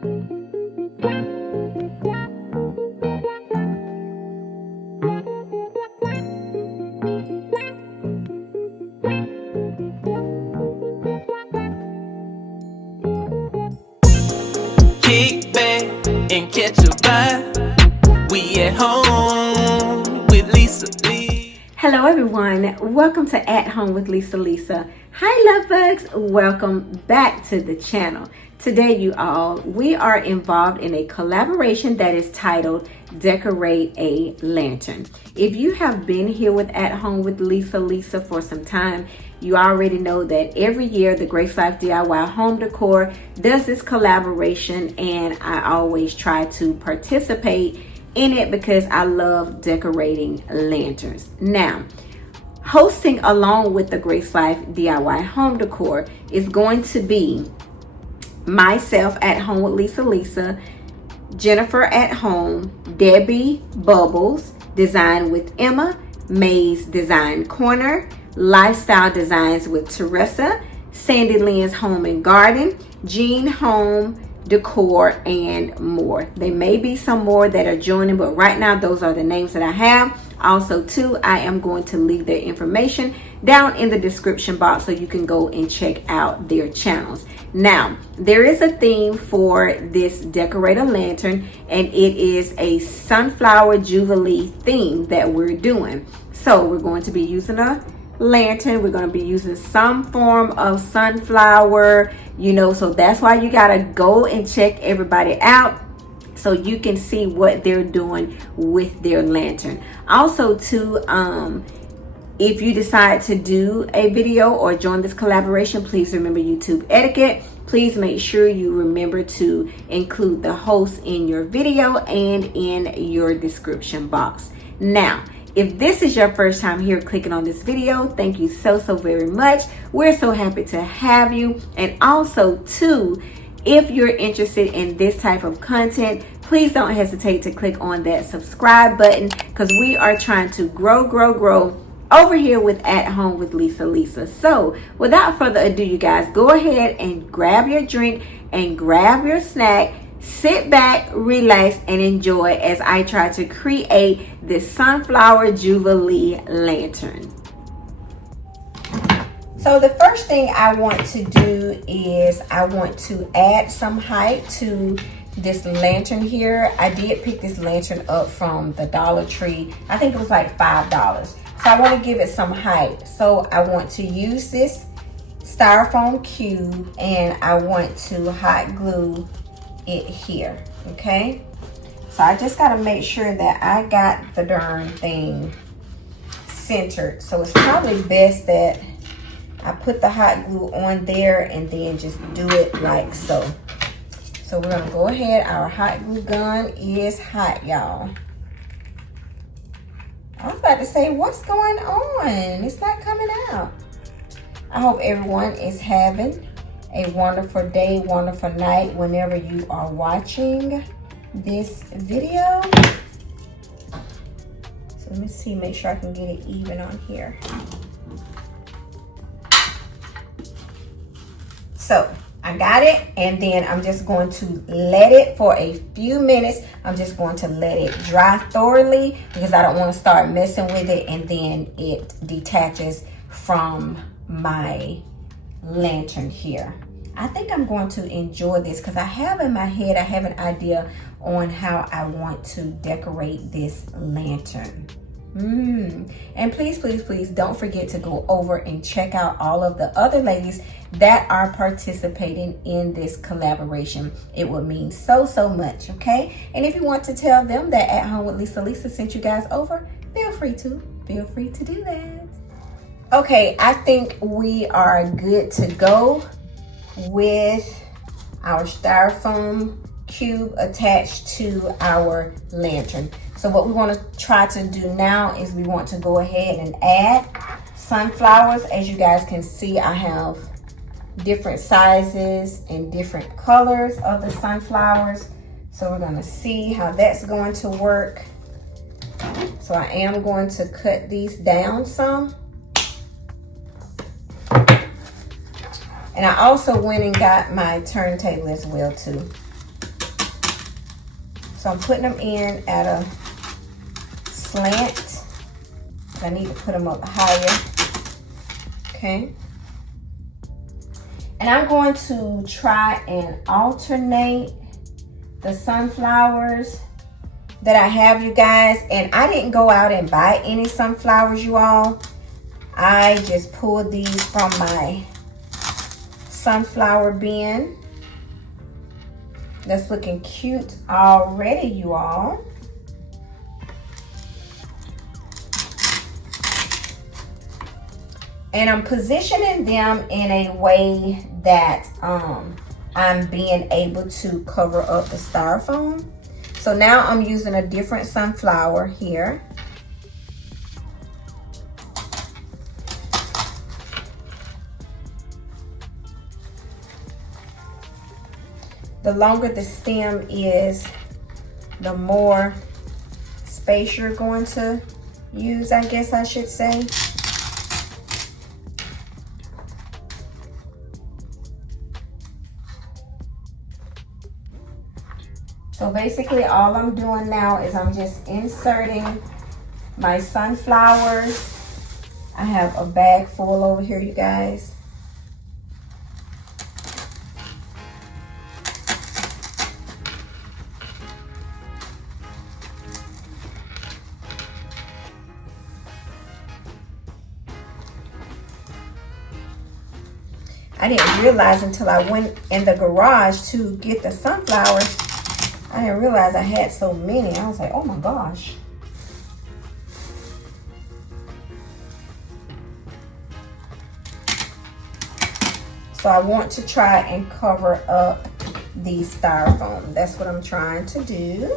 Kick back and catch a vibe. We at home with Lisa Lee. Hello everyone, welcome to At Home with Lisa. Hi love bugs, welcome back to the channel. Today you all, we are involved in a collaboration that is titled Decorate a Lantern. If you have been here with At Home with Lisa for some time, you already know that every year the Grace Life DIY Home Decor does this collaboration, and I always try to participate in it because I love decorating lanterns. Now, hosting along with the Grace Life DIY Home Decor is going to be myself at Home with Lisa, Jennifer at Home, Debbie Bubbles, Design with Emma, May's Design Corner, Lifestyle Designs with Teresa, Sandy Lynn's Home and Garden, Jean Home Decor, and more. There may be some more that are joining, but right now those are the names that I have. Also too, I am going to leave their information down in the description box so you can go and check out their channels. Now, there is a theme for this Decorate a Lantern, and it is a Sunflower Jubilee theme that we're doing. So we're going to be using a lantern. We're going to be using some form of sunflower, so that's why you got to go and check everybody out so you can see what they're doing with their lantern. Also too, if you decide to do a video or join this collaboration, please remember YouTube etiquette. Please make sure you remember to include the host in your video and in your description box. Now, if this is your first time here clicking on this video, thank you so very much. We're so happy to have you. And also too, if you're interested in this type of content, please don't hesitate to click on that subscribe button, because we are trying to grow over here with At Home with Lisa. So without further ado, you guys, go ahead and grab your drink and grab your snack. Sit back, relax, and enjoy as I try to create this Sunflower Jubilee lantern. So the first thing I want to do is I want to add some height to this lantern here. I did pick this lantern up from the Dollar Tree. I think it was like $5. So I want to give it some height. So I want to use this styrofoam cube and I want to hot glue it here. Okay, so I just got to make sure that I got the darn thing centered. So it's probably best that I put the hot glue on there and then just do it like so. So we're gonna go ahead. Our hot glue gun is hot, y'all. I was about to say, what's going on? It's not coming out. I hope everyone is having a wonderful day, wonderful night whenever you are watching this video. So let me see, make sure I can get it even on here. So I got it, and then I'm just going to let it for a few minutes. I'm just going to let it dry thoroughly because I don't want to start messing with it and then it detaches from my lantern here. I think I'm going to enjoy this because I have in my head, I have an idea on how I want to decorate this lantern. And please don't forget to go over and check out all of the other ladies that are participating in this collaboration. It would mean so much, okay? And if you want to tell them that At Home with Lisa sent you guys over, feel free to do that. Okay, I think we are good to go with our styrofoam cube attached to our lantern. So what we want to try to do now is we want to go ahead and add sunflowers. As you guys can see, I have different sizes and different colors of the sunflowers. So we're going to see how that's going to work. So I am going to cut these down some. And I also went and got my turntable as well too. So I'm putting them in at a slant. I need to put them up higher. Okay. And I'm going to try and alternate the sunflowers that I have, you guys. And I didn't go out and buy any sunflowers, you all. I just pulled these from my sunflower bin. That's looking cute already, you all. And I'm positioning them in a way that I'm being able to cover up the styrofoam. So now I'm using a different sunflower here. The longer the stem is, the more space you're going to use, I guess I should say. So basically all I'm doing now is I'm just inserting my sunflowers. I have a bag full over here, you guys. I didn't realize until I went in the garage to get the sunflowers. I didn't realize I had so many. I was like, oh my gosh. So I want to try and cover up the styrofoam. That's what I'm trying to do.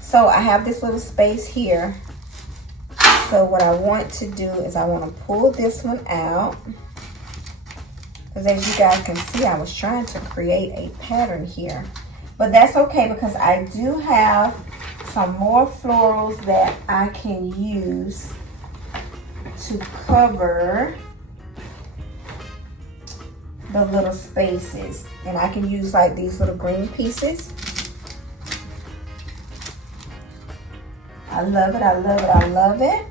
So I have this little space here. So what I want to do is I want to pull this one out. Because as you guys can see, I was trying to create a pattern here. But that's okay because I do have some more florals that I can use to cover the little spaces. And I can use like these little green pieces. I love it, I love it, I love it.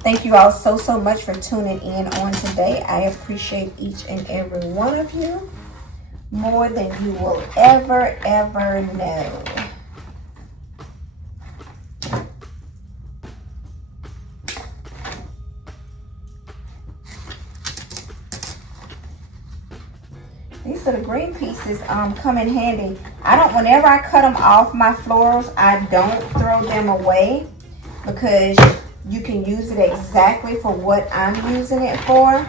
Thank you all so much for tuning in on today. I appreciate each and every one of you more than you will ever know. These little green pieces come in handy. Whenever I cut them off my florals, I don't throw them away because you can use it exactly for what I'm using it for.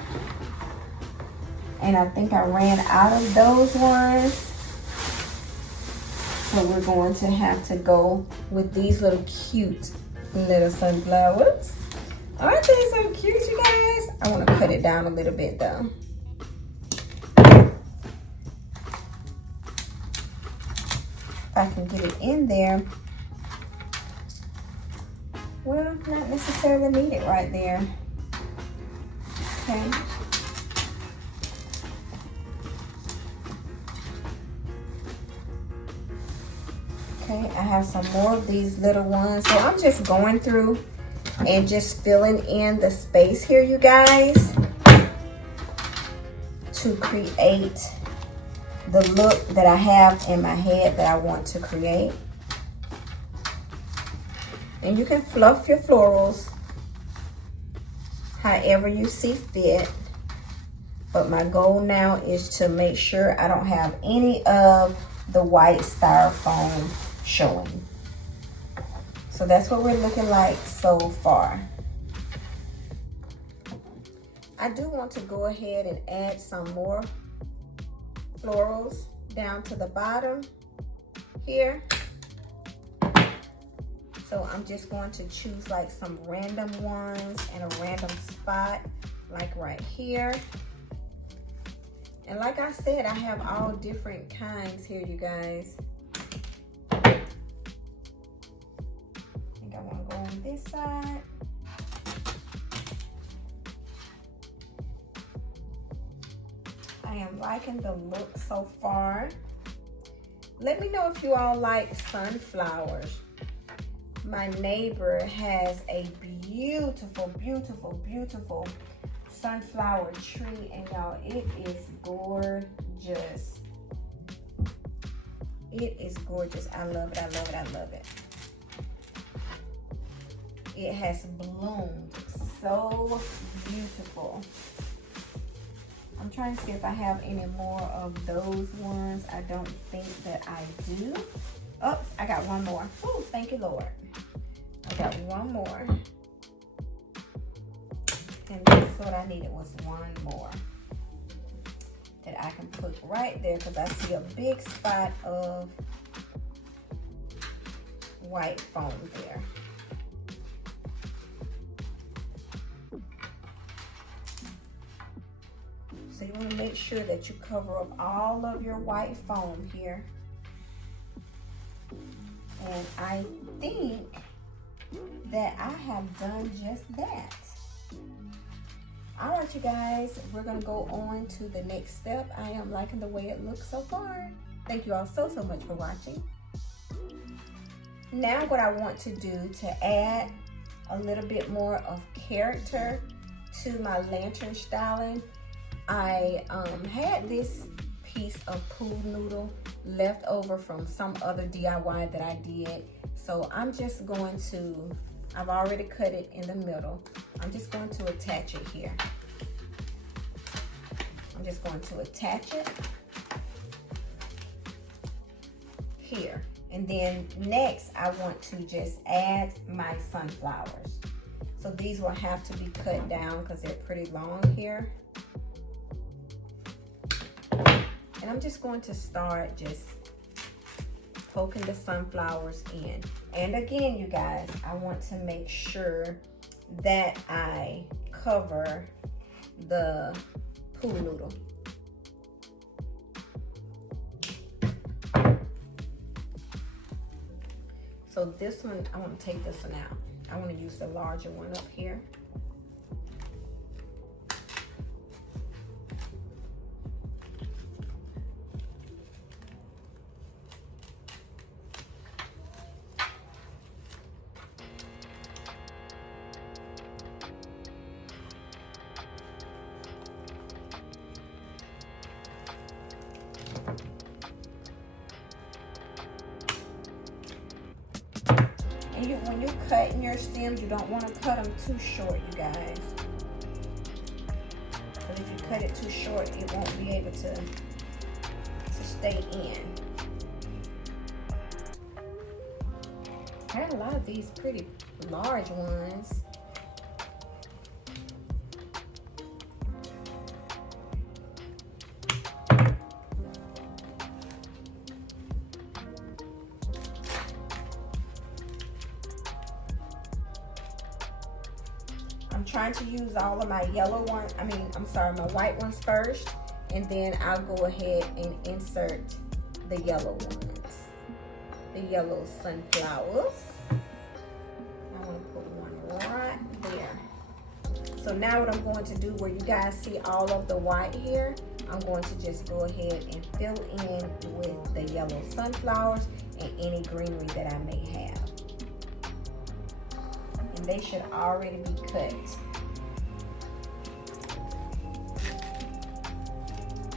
And I think I ran out of those ones. So we're going to have to go with these little cute little sunflowers. Aren't they so cute, you guys? I want to cut it down a little bit though. If I can get it in there. Well, not necessarily need it right there. Okay. Okay, I have some more of these little ones. So I'm just going through and just filling in the space here, you guys, to create the look that I have in my head that I want to create. And you can fluff your florals however you see fit. But my goal now is to make sure I don't have any of the white styrofoam showing. So that's what we're looking like so far. I do want to go ahead and add some more florals down to the bottom here. So I'm just going to choose like some random ones in a random spot, like right here. And like I said, I have all different kinds here, you guys. I think I want to go on this side. I I am liking the look so far. Let me know if you all like sunflowers. My neighbor has a beautiful, beautiful, beautiful sunflower tree, and y'all, it is gorgeous. It is gorgeous. I love it, I love it, I love it. It has bloomed so beautiful. I'm trying to see if I have any more of those ones. I don't think that I do. Oh, I got one more. Oh, thank you, Lord. I got one more. And that's what I needed, was one more that I can put right there, because I see a big spot of white foam there. So you want to make sure that you cover up all of your white foam here. And I think that I have done just that. All right, you guys, we're gonna go on to the next step. I am liking the way it looks so far. Thank you all so much for watching. Now what I want to do to add a little bit more of character to my lantern styling, I had this piece of pool noodle left over from some other DIY that I did. So I'm just going to, I've already cut it in the middle. I'm just going to attach it here. I'm just going to attach it here. And then next, I want to just add my sunflowers. So these will have to be cut down because they're pretty long here. And I'm just going to start just poking the sunflowers in. And again, you guys, I want to make sure that I cover the pool noodle. So this one, I want to take this one out. I want to use the larger one up here. When you're cutting your stems, you don't want to cut them too short, you guys. Because if you cut it too short, it won't be able to stay in. I had a lot of these pretty large ones. Trying to use all of my yellow ones, my white ones first, and then I'll go ahead and insert the yellow ones, the yellow sunflowers. I want to put one right there. So now what I'm going to do, where you guys see all of the white here, I'm going to just go ahead and fill in with the yellow sunflowers and any greenery that I may have. And they should already be cut.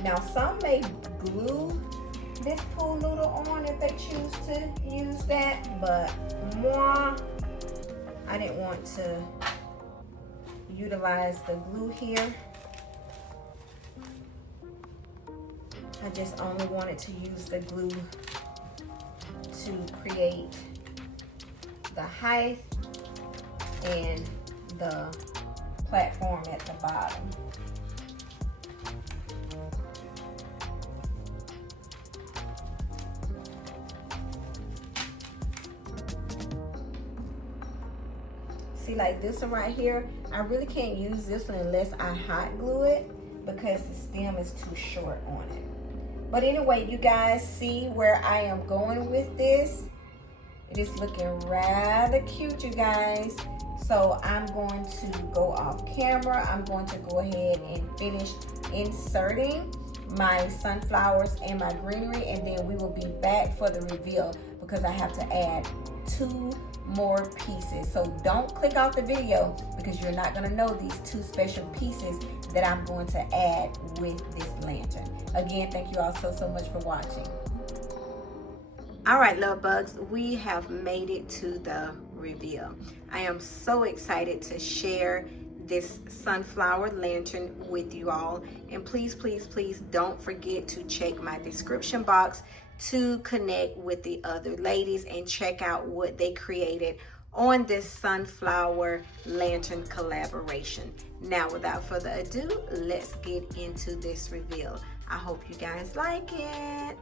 Now some may glue this pool noodle on if they choose to use that, but moi, I didn't want to utilize the glue here. I just only wanted to use the glue to create the height and the platform at the bottom. See, like this one right here, I really can't use this one unless I hot glue it because the stem is too short on it. But anyway, you guys see where I am going with this. It is looking rather cute, you guys. So I'm going to go off camera. I'm going to go ahead and finish inserting my sunflowers and my greenery, and then we will be back for the reveal because I have to add 2 more pieces. So don't click off the video because you're not going to know these 2 special pieces that I'm going to add with this lantern. Again, thank you all so much for watching. All right, love bugs, we have made it to the reveal. I am so excited to share this sunflower lantern with you all, and please don't forget to check my description box to connect with the other ladies and check out what they created on this sunflower lantern collaboration. Now, without further ado, let's get into this reveal. I hope you guys like it.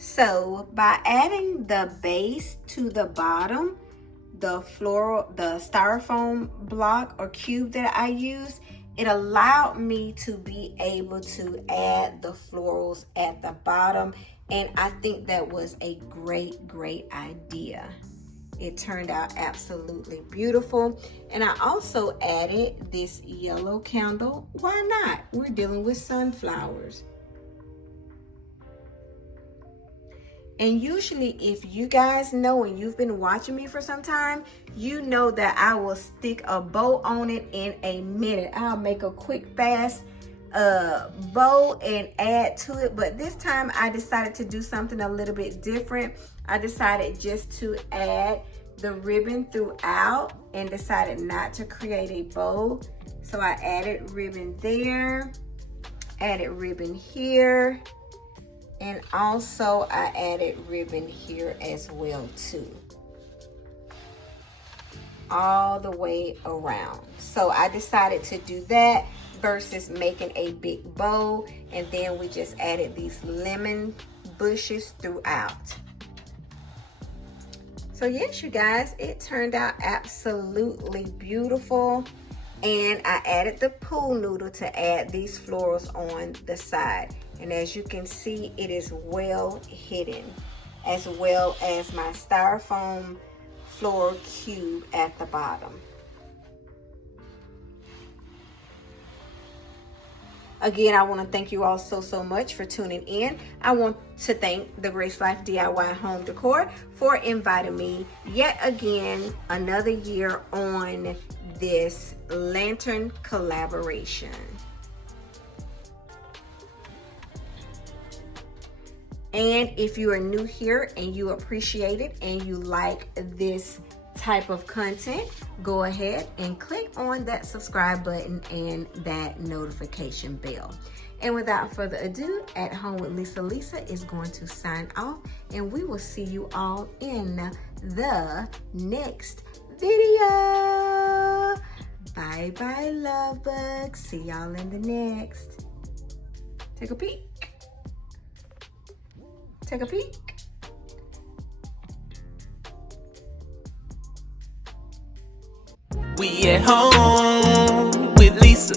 So by adding the base to the bottom, the styrofoam block or cube that I used, it allowed me to be able to add the florals at the bottom, and I think that was a great idea. It turned out absolutely beautiful. And I also added this yellow candle. Why not? We're dealing with sunflowers. And usually, if you guys know and you've been watching me for some time, you know that I will stick a bow on it in a minute. I'll make a quick fast bow and add to it. But this time I decided to do something a little bit different. I decided just to add the ribbon throughout and decided not to create a bow. So I added ribbon there, added ribbon here, and also I added ribbon here as well too, all the way around. So I decided to do that versus making a big bow, and then we just added these lemon bushes throughout. So yes, you guys, it turned out absolutely beautiful. And I added the pool noodle to add these florals on the side. And as you can see, it is well hidden, as well as my styrofoam floral cube at the bottom. Again, I want to thank you all so much for tuning in. I want to thank the Grace Life DIY Home Decor for inviting me yet again another year on this lantern collaboration. And if you are new here and you appreciate it and you like this type of content, go ahead and click on that subscribe button and that notification bell. And without further ado, At Home with Lisa is going to sign off, and we will see you all in the next video. Bye bye, love bugs. See y'all in the next. Take a peek. Take a peek. We at home with Lisa.